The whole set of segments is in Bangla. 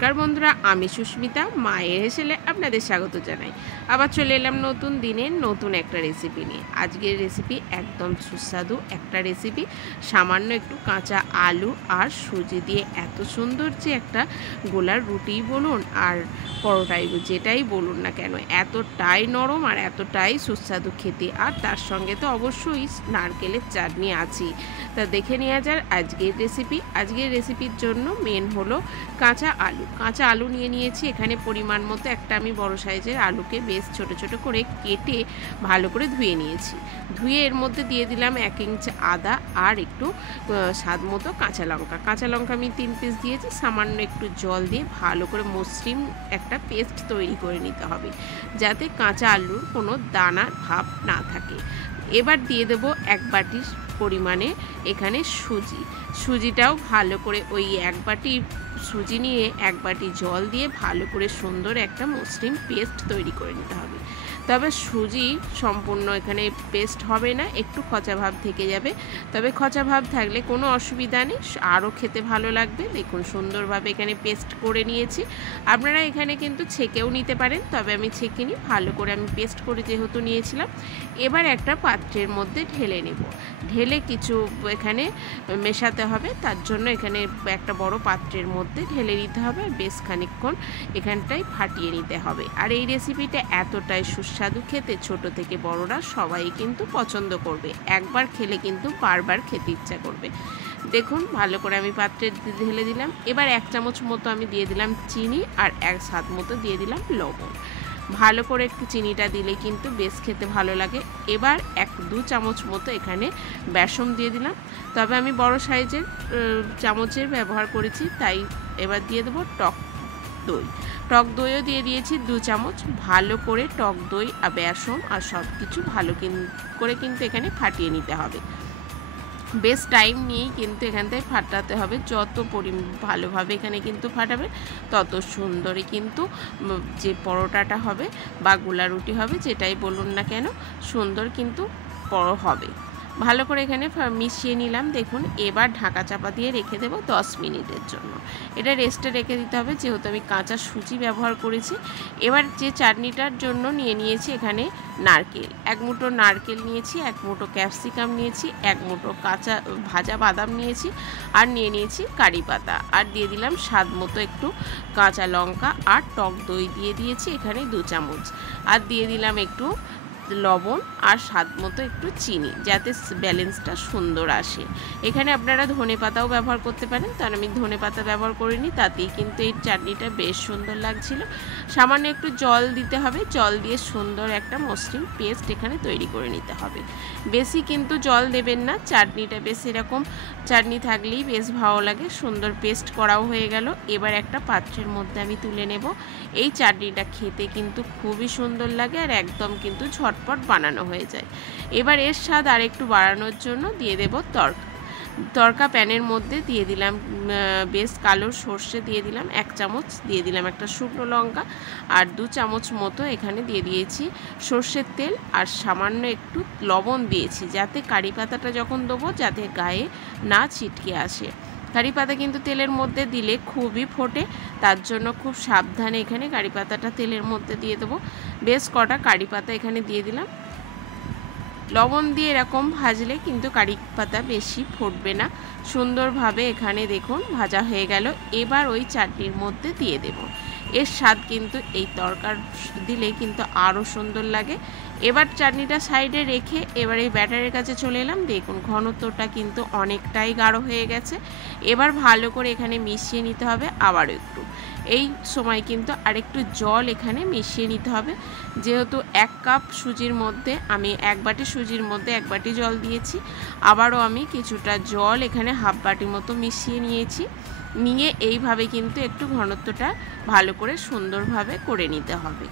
নমস্কার বন্ধুরা, আমি সুস্মিতা মায়ের হেসেলে আপনাদের স্বাগত জানাই। আবার চলে এলাম নতুন দিনের নতুন একটা রেসিপি নিয়ে। আজকের রেসিপি একদম সুস্বাদু একটা রেসিপি। সামান্য একটু কাঁচা আলু আর সুজি দিয়ে এত সুন্দর যে একটা গোলার রুটি বলুন আর পরোটাই যেটাই বলুন না কেন, এতটাই নরম আর এতটাই সুস্বাদু খেতে। আর তার সঙ্গে তো অবশ্যই নারকেলের চাটনি আছেই। তা দেখে নেওয়া যাক আজকের রেসিপি। আজকের রেসিপির জন্য মেন হলো কাঁচা আলু নিয়ে নিয়েছি। এখানে পরিমাণ মতো একটা আমি বড় সাইজের আলুকে বেশ ছোট ছোট করে কেটে ভালো করে ধুয়ে নিয়েছি। ধুয়ে এর মধ্যে দিয়ে দিলাম 1 ইঞ্চ আদা আর একটু স্বাদ মতো কাঁচা লঙ্কা আমি 3 পিস দিয়েছি। সামান্য একটু জল দিয়ে ভালো করে মসৃণ একটা পেস্ট তৈরি করে নিতে হবে, যাতে কাঁচা আলুর কোনো দানার ভাব না থাকে। এবার দিয়ে দেবো 1 বাটি পরিমাণে এখানে সুজিটাও ভালো করে ওই 1 বাটি সুজি নিয়ে 1 বাটি জল দিয়ে ভালো করে সুন্দর একটা মসৃণ পেস্ট তৈরি করে নিতে হবে। তবে সুজি সম্পূর্ণ এখানে পেস্ট হবে না, একটু খচা ভাব থেকে যাবে। তবে খচা ভাব থাকলে কোনো অসুবিধা নেই, আরও খেতে ভালো লাগবে। দেখুন সুন্দরভাবে এখানে পেস্ট করে নিয়েছি। আপনারা এখানে কিন্তু ছেঁকেও নিতে পারেন, তবে আমি ছেঁকে নিই। ভালো করে আমি পেস্ট করে যেহেতু নিয়েছিলাম, এবার একটা পাত্রের মধ্যে ঢেলে কিছু এখানে মেশাতে হবে। তার জন্য এখানে একটা বড় পাত্রের মধ্যে ঢেলে নিতে হবে, বেশ খানিকক্ষণ এখানটায় ফাটিয়ে নিতে হবে। আর এই রেসিপিটা এতটাই সুস্বাদু খেতে, ছোট থেকে বড়রা সবাই কিন্তু পছন্দ করবে। একবার খেলে কিন্তু বারবার খেতে ইচ্ছা করবে। দেখুন ভালো করে আমি পাত্রে ঢেলে দিলাম। এবার 1 চামচ মতো আমি দিয়ে দিলাম চিনি আর 1 স্বাদ মতো দিয়ে দিলাম লবণ। ভালো করে একটু চিনিটা দিলে কিন্তু বেশ খেতে ভালো লাগে। এবার 1-2 চামচ মতো এখানে বেসন দিয়ে দিলাম। তবে আমি বড় সাইজের চামচের ব্যবহার করেছি, তাই এবার দিয়ে দেবো টক দইও দিয়ে দিয়েছি 2 চামচ। ভালো করে টক দই আর বেসন আর সব কিছু ভালো করে কিন্তু এখানে ফাটিয়ে নিতে হবে। বেশ টাইম নিয়েই কিন্তু এখান থেকে ফাটাতে হবে। যত ভালোভাবে এখানে কিন্তু ফাটাবে, তত সুন্দরই কিন্তু যে পরোটাটা হবে বা গোলা রুটি হবে, যেটাই বলুন না কেন, সুন্দর কিন্তু হবে। ভালো করে এখানে মিশিয়ে নিলাম। দেখুন এবার ঢাকা চাপা দিয়ে রেখে দেবো 10 মিনিটের জন্য। এটা রেস্টে রেখে দিতে হবে, যেহেতু আমি কাঁচা সুজি ব্যবহার করেছি। এবার যে চাটনিটার জন্য নিয়েছি এখানে নারকেল, 1 মুঠো নারকেল নিয়েছি, 1 মুঠো ক্যাপসিকাম নিয়েছি, 1 মুঠো কাঁচা ভাজা বাদাম নিয়েছি, আর নিয়েছি কারি পাতা, আর দিয়ে দিলাম স্বাদ মতো একটু কাঁচা লঙ্কা, আর টক দই দিয়ে দিয়েছি এখানে 2 চামচ, আর দিয়ে দিলাম একটু লবণ আর স্বাদ মতো একটু চিনি, যাতে ব্যালেন্সটা সুন্দর আসে। এখানে আপনারা ধনেপাতাও ব্যবহার করতে পারেন, তার আমি ধনেপাতা ব্যবহার করিনি, তাতেই কিন্তু এই চাটনিটা বেশ সুন্দর লাগছিল। সামান্য একটু জল দিতে হবে, জল দিয়ে সুন্দর একটা মসৃণ পেস্ট এখানে তৈরি করে নিতে হবে। বেশি কিন্তু জল দেবেন না, চাটনিটা বেশ এরকম চাটনি থাকলেই বেশ ভালো লাগে। সুন্দর পেস্ট করাও হয়ে গেল। এবার একটা পাত্রের মধ্যে আমি তুলে নেব। এই চাটনিটা খেতে কিন্তু খুবই সুন্দর লাগে আর একদম কিন্তু ঝটপট বানানো হয়ে যায়। এবার এর স্বাদ আর একটু বাড়ানোর জন্য দিয়ে দেব তড়কা প্যানের মধ্যে দিয়ে দিলাম বেশ কালো সর্ষে দিয়ে দিলাম 1 চামচ, দিয়ে দিলাম একটা শুকনো লঙ্কা, আর 2 চামচ মতো এখানে দিয়ে দিয়েছি সর্ষের তেল, আর সামান্য একটু লবণ দিয়েছি, যাতে কারি পাতাটা যখন দেবো যাতে গায়ে না ছিটকে আসে। কারি পাতা কিন্তু তেলের মধ্যে দিলে খুবই ফোটে, তার জন্য খুব সাবধানে এখানে কারি পাতাটা তেলের মধ্যে দিয়ে দেবো। বেশ কটা কারি পাতা এখানে দিয়ে দিলাম। লবণ দিয়ে এরকম ভাজলে কিন্তু কারি পাতা বেশি ফুটবে না। সুন্দরভাবে এখানে দেখুন ভাজা হয়ে গেল। এবার ওই চাটনির মধ্যে দিয়ে দেব। এর স্বাদ কিন্তু এই তরকার দিলে কিন্তু আরও সুন্দর লাগে। এবার চাটনিটা সাইডে রেখে এবার এই ব্যাটারের কাছে চলে এলাম। দেখুন ঘনত্বটা কিন্তু অনেকটাই গাঢ় হয়ে গেছে। এবার ভালো করে এখানে মিশিয়ে নিতে হবে আবারও একটু। এই সময় কিন্তু আরেকটু জল এখানে মিশিয়ে নিতে হবে, যেহেতু 1 কাপ সুজির মধ্যে আমি 1 বাটি সুজির মধ্যে 1 বাটি জল দিয়েছি। আবারও আমি কিছুটা জল এখানে হাফ বাটি মতো মিশিয়ে নিয়ে এইভাবে কিন্তু একটু ঘনত্বটা ভালো করে সুন্দরভাবে করে নিতে হবে।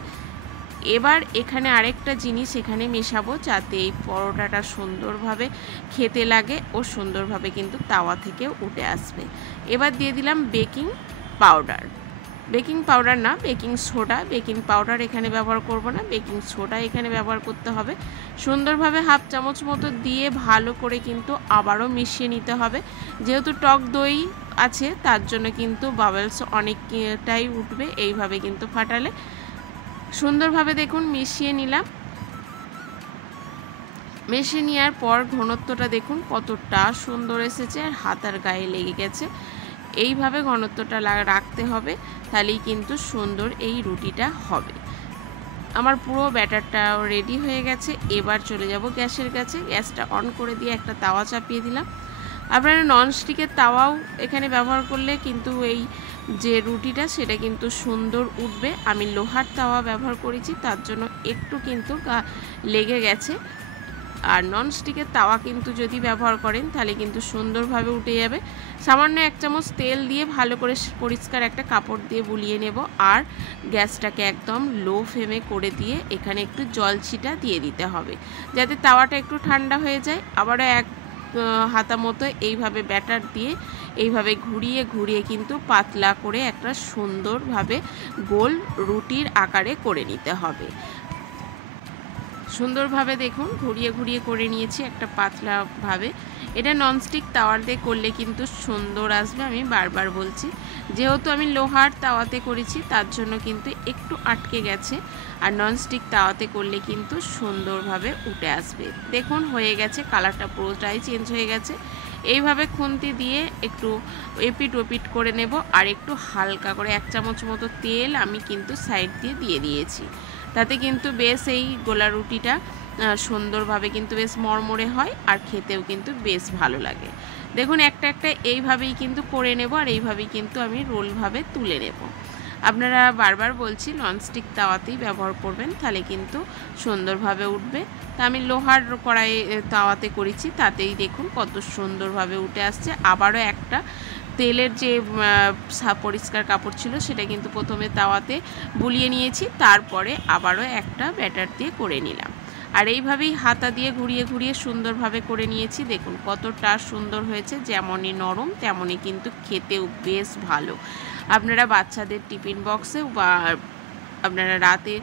এবার এখানে আরেকটা জিনিস এখানে মেশাবো, যাতে এই পরোটাটা সুন্দরভাবে খেতে লাগে ও সুন্দরভাবে কিন্তু তাওয়া থেকে উঠে আসবে। এবার দিয়ে দিলাম বেকিং পাউডার। বেকিং পাউডার না, বেকিং সোডা। বেকিং পাউডার এখানে ব্যবহার করব না, বেকিং সোডা এখানে ব্যবহার করতে হবে। সুন্দরভাবে হাফ চামচ মতো দিয়ে ভালো করে কিন্তু আবারও মিশিয়ে নিতে হবে। যেহেতু টক দই আছে তার জন্য কিন্তু বাবলস অনেকটাই উঠবে, এইভাবে কিন্তু ফাটালে। সুন্দরভাবে দেখুন মিশিয়ে নিলাম। মিশিয়ে নেওয়ার পর ঘনত্বটা দেখুন কতটা সুন্দর এসেছে, আর হাতার গায়ে লেগে গেছে। এইভাবে ঘনত্বটা রাখতে হবে, তাহলেই কিন্তু সুন্দর এই রুটিটা হবে। আমার পুরো ব্যাটারটা রেডি হয়ে গেছে। এবার চলে যাব গ্যাসের কাছে। গ্যাসটা অন করে দিয়ে একটা তাওয়া চাপিয়ে দিলাম। আপনারা ননস্টিকের তাওয়াও এখানে ব্যবহার করলে কিন্তু এই যে রুটিটা সেটা কিন্তু সুন্দর উঠবে। আমি লোহার তাওয়া ব্যবহার করেছি, তার জন্য একটু কিন্তু লেগে গেছে। আর ননস্টিকের তাওয়া কিন্তু যদি ব্যবহার করেন তাহলে কিন্তু সুন্দরভাবে উঠে যাবে। সামান্য 1 চামচ তেল দিয়ে ভালো করে পরিষ্কার একটা কাপড় দিয়ে বুলিয়ে নেব, আর গ্যাসটাকে একদম লো ফ্লেমে করে দিয়ে এখানে একটু জল ছিটা দিয়ে দিতে হবে, যাতে তাওয়াটা একটু ঠান্ডা হয়ে যায়। আবারও এক হাতা মতো এইভাবে ব্যাটার দিয়ে এইভাবে ঘুরিয়ে ঘুরিয়ে কিন্তু পাতলা করে একটা সুন্দরভাবে গোল রুটির আকারে করে নিতে হবে। সুন্দরভাবে দেখুন ঘুরিয়ে ঘুরিয়ে করে নিয়েছি একটা পাতলাভাবে। এটা ননস্টিক তাওয়ার দিয়ে করলে কিন্তু সুন্দর আসবে, আমি বারবার বলছি। যেহেতু আমি লোহার তাওয়াতে করেছি তার জন্য কিন্তু একটু আটকে গেছে, আর ননস্টিক তাওয়াতে করলে কিন্তু সুন্দরভাবে উঠে আসবে। দেখুন হয়ে গেছে, কালারটা পুরোটাই চেঞ্জ হয়ে গেছে। এইভাবে খুন্তি দিয়ে একটু এপিট ওপিট করে নেব, আর একটু হালকা করে 1 চামচ মতো তেল আমি কিন্তু সাইড দিয়ে দিয়েছি। তাতে কিন্তু বেশ এই গোলা রুটিটা সুন্দরভাবে কিন্তু বেশ মরমরে হয়, আর খেতেও কিন্তু বেশ ভালো লাগে। দেখুন একটা একটা এইভাবেই কিন্তু করে নেব, আর এইভাবেই কিন্তু আমি রোলভাবে তুলে নেব। আপনারা বারবার বলছি ননস্টিক তাওয়াতেই ব্যবহার করবেন, তাহলে কিন্তু সুন্দরভাবে উঠবে। তা আমি লোহার কড়াই তাওয়াতে করেছি, তাতেই দেখুন কত সুন্দরভাবে উঠে আসছে। আবারও একটা তেলের যে পরিষ্কার কাপড় ছিল সেটা কিন্তু প্রথমে তাওয়াতে বুলিয়ে নিয়েছি, তারপরে আবারও একটা ব্যাটার দিয়ে করে নিলাম। আর এইভাবেই হাতা দিয়ে ঘুরিয়ে ঘুরিয়ে সুন্দরভাবে করে নিয়েছি। দেখুন কতটা সুন্দর হয়েছে, যেমনই নরম তেমনই কিন্তু খেতেও বেশ ভালো। আপনারা বাচ্চাদের টিফিন বক্সে বা আপনারা রাতে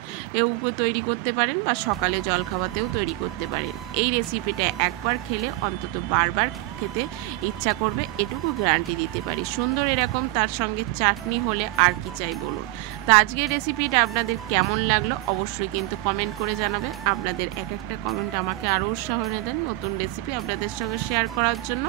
তৈরি করতে পারেন, বা সকালে জলখাবারেও তৈরি করতে পারেন। এই রেসিপিটা একবার খেলে অন্তত বারবার খেতে ইচ্ছা করবে, এটুকু গ্যারান্টি দিতে পারি। সুন্দর এরকম তার সঙ্গে চাটনি হলে আর কি চাই বলুন। তো আজকের রেসিপিটা আপনাদের কেমন লাগলো অবশ্যই কিন্তু কমেন্ট করে জানাবে। আপনাদের এক একটা কমেন্ট আমাকে আরও উৎসাহ এনে দেন নতুন রেসিপি আপনাদের সঙ্গে শেয়ার করার জন্য।